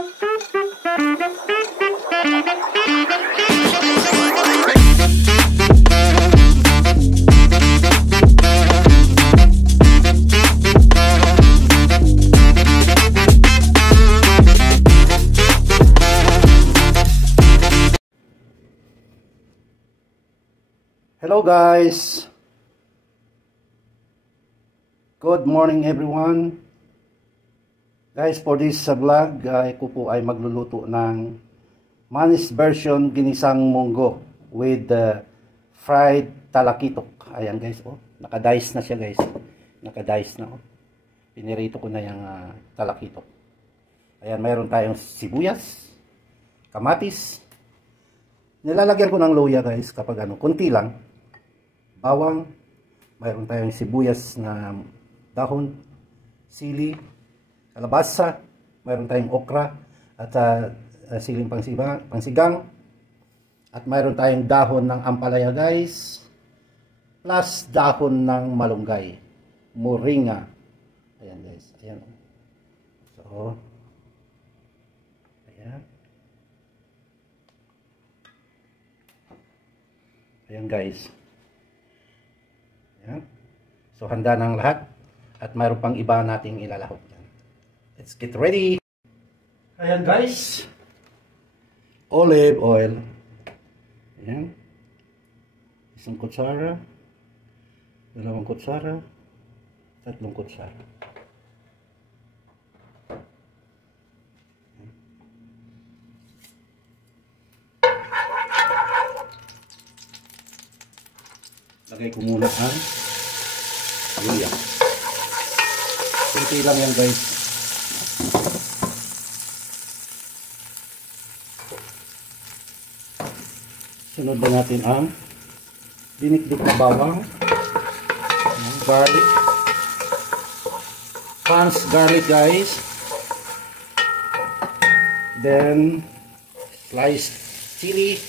Hello guys, good morning everyone. Guys, for this vlog ko po ay magluluto ng Manny's version ginisang munggo with fried talakitok. Ayan guys, oh, naka-dice na siya guys, naka-dice na, oh. Pinirito ko na yung talakitok. Ayan, mayroon tayong sibuyas, kamatis, nilalagyan ko ng luya guys kapag kunti lang, bawang, mayroon tayong sibuyas na dahon, sili, kalabasa, mayroon tayong okra at siling pangsigang, at mayroon tayong dahon ng ampalaya guys, plus dahon ng malunggay, moringa. Ayan guys, ayan. So, ayan. Ayan guys. Ayan. So handa na ang lahat at mayroon pang iba nating ilalahok. Let's get ready. Ayan guys. Olive oil. Ayan. Isang kutsara. Dalawang kutsara. Tatlong kutsara. Lagay ko muna ang luya. Kunti lang yan guys. Sunod na natin ang dinikdik na bawang, garlic, minced garlic guys, then sliced chili,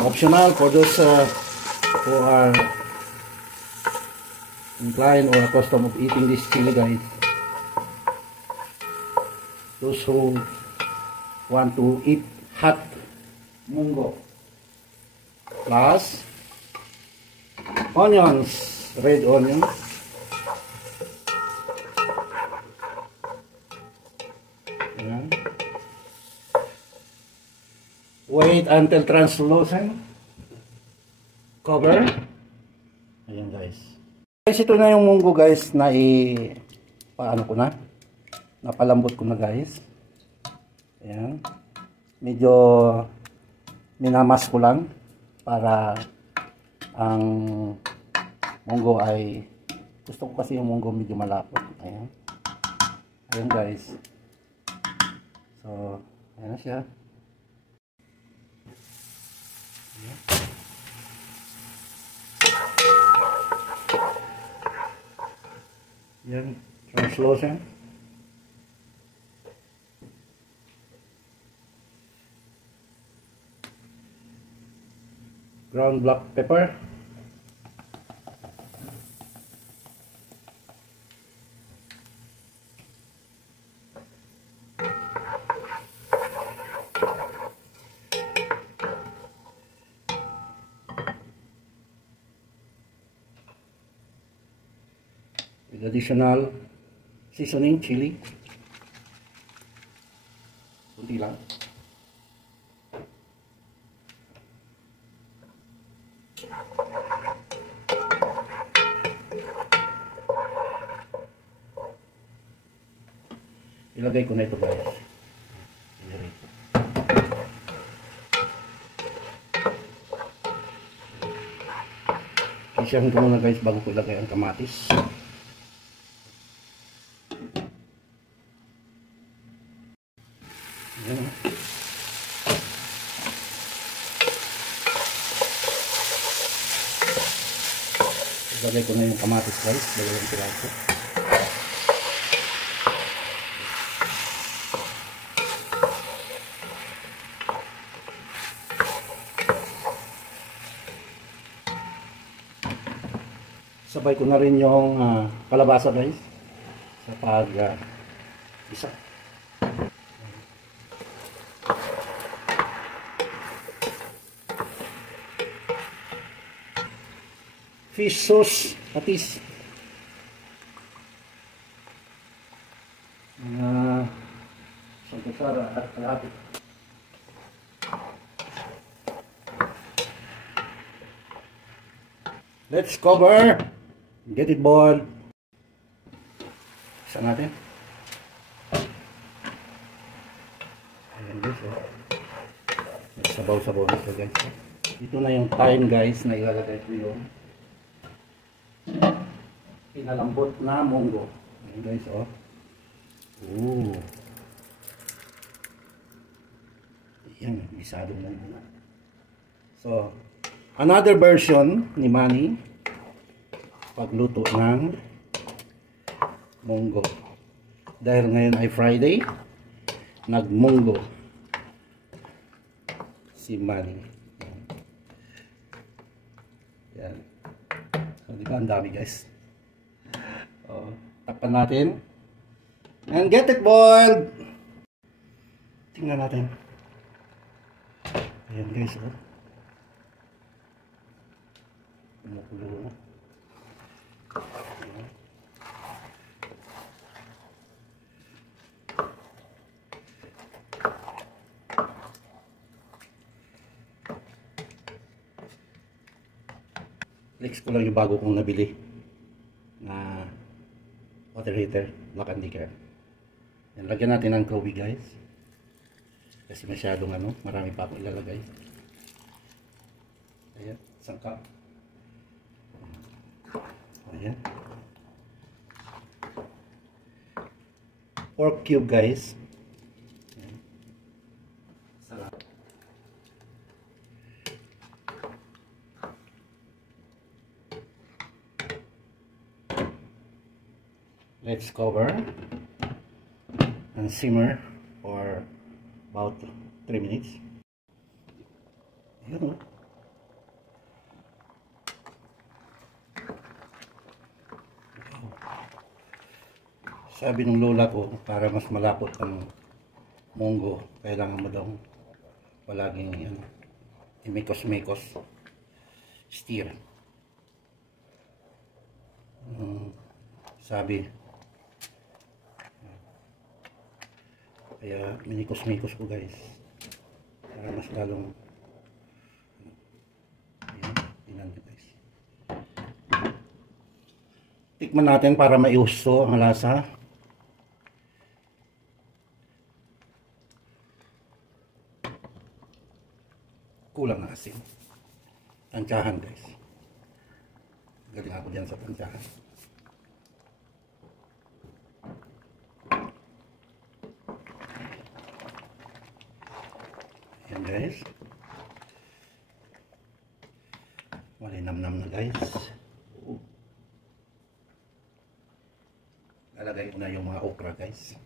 optional for those who are inclined or accustomed of eating this chili guys. Those who want to eat hot munggo, plus onions, red onions, ayan. Wait until translucent, cover. Ayan guys. Guys, ito na yung munggo guys na paano ko na, napalambot ko na guys. Ayan, medyo minamas ko lang para ang munggo ay, gusto ko kasi yung munggo medyo malapot. Ayan. Ayan guys. So, ayan na siya. Ayan. Ayan, translucent. Ground black pepper. With additional seasoning, chili. Kunti lang. Ilagay ko na ito guys. Isiyahin ko muna guys bago ko ilagay ang kamatis. Ayan. Ilagay ko na yung kamatis guys. Dalawang piraso. Sabay ko na rin yung kalabasa guys sa pag isa. fish sauce, patis. Isang kutsara at kalahati. Let's cover. Get it boiled. Isa natin. Ayan guys. Sabaw-sabaw na ito guys. Ito na yung time guys na ilalagay ko yung pinalambot na munggo. Ayan guys oh. Ooh. Ayan, bisado na yun. So, another version ni Manny pagluto ng munggo. Dahil ngayon ay Friday, nagmunggo si Manny. Yan. So, di ba ang dami guys? Oh, takpan natin. And get it boiled. Tingnan natin. Ayan guys, oh. Kumukulo na. Ayan. Flex ko lang yung bago kong nabili na water heater, Black & Decker. Yan, lagyan natin ng Kobe guys. Kasi masyadong ano, marami pa akong ilalagay. Ayan, isang cup. Ayan. Pork cube guys. Ayan. Sarap. Let's cover and simmer for about 3 minutes. Ayan o. Sabi ng lola ko, para mas malapot ang munggo, kailangan mo daw palaging ano, imikos-mikos, stir. Sabi, kaya minikos-mikos ko guys, para mas lalong ayan, guys. Tikman natin para maiusto ang lasa. Kulang na asin. Tansyahan guys. Galing ako dyan sa tansyahan. Ayan guys. Malinamnam na guys. Lalagay ko na yung mga okra guys.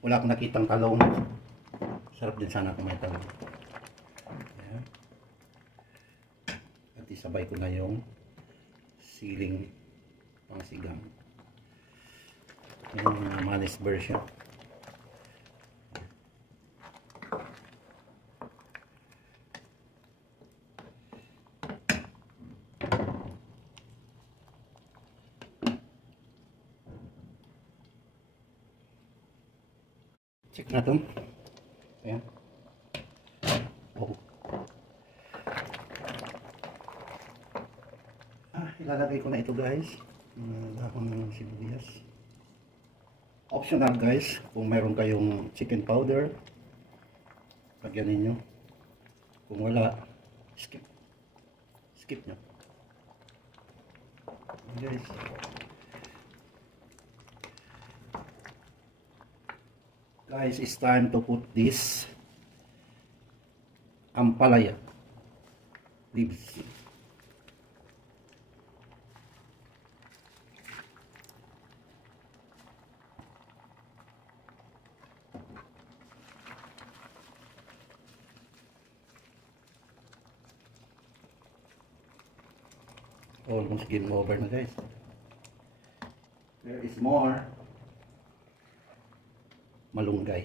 Wala akong nakitang talong. Sarap din sana kung may talong. Ayan. At isabay ko na yung siling pangsigang. Yung Manny's version. Check natin. Ayan. Oh. Ilalagay ko na ito guys. Dahon ng sibuyas. Optional guys. Kung meron kayong chicken powder, lagyan ninyo. Kung wala, skip. Skip nyo. Guys. Guys, it's time to put this ampalaya leaves. Almost game over na guys. There is more. Malunggay.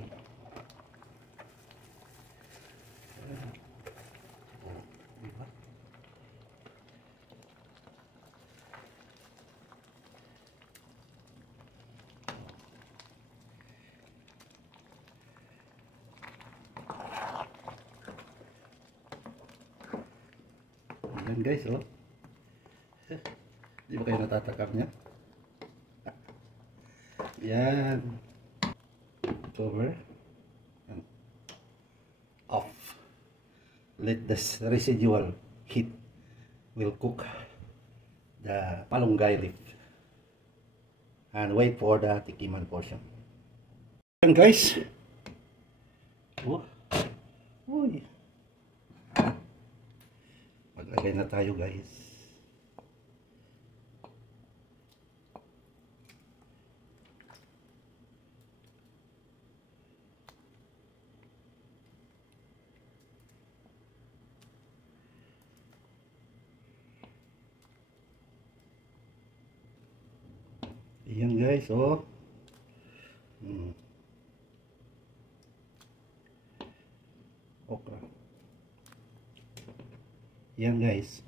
Yan guys, oh. Di ba kayo natatakap niya? Yan. Cover. And off. Let the residual heat will cook the malunggay leaf. And wait for the tikiman portion. Yan guys. Oh. Uy. Maglagay na tayo guys. Ayan guys, oh. Okra. Ayan guys.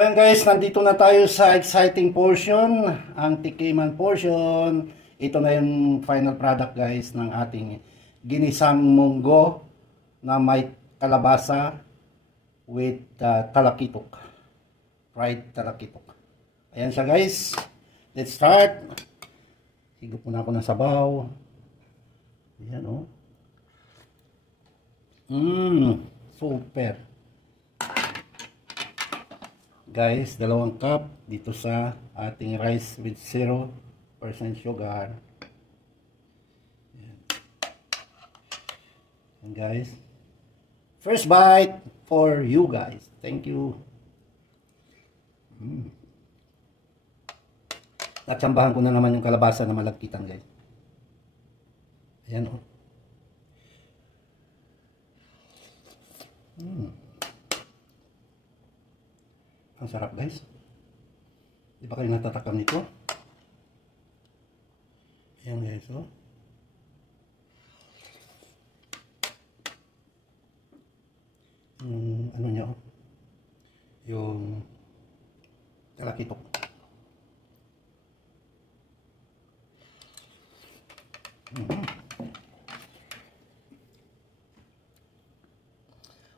Ayan guys, nandito na tayo sa exciting portion, ang tikiman portion. Ito na yung final product guys ng ating ginisang munggo na may kalabasa with talakitok. Fried talakitok. Ayan siya guys. Let's start. Higop muna ako ng sabaw. Ayan oh. Super. Guys, 2 cup dito sa ating rice with 0% sugar. Ayan. And guys, first bite for you guys. Thank you. Natsambahan ko na naman yung kalabasa na malagkitan guys. Ayan o. Ang sarap guys. Di ba kayo natatakam nito? Ayan guys o. Ano niya o. Yung talakitok.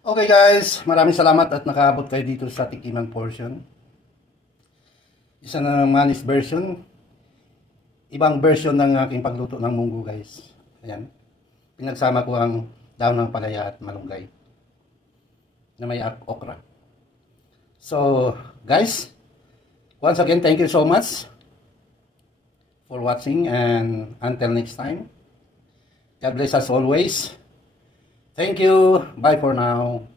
Okay guys, maraming salamat at nakaabot kayo dito sa tikiman portion. Isa na manis version. Ibang version ng aking pagluto ng munggo guys. Ayan. Pinagsama ko ang daon ng palaya at malunggay na may okra. So guys, once again thank you so much for watching, and until next time, God bless us always. Thank you. Bye for now.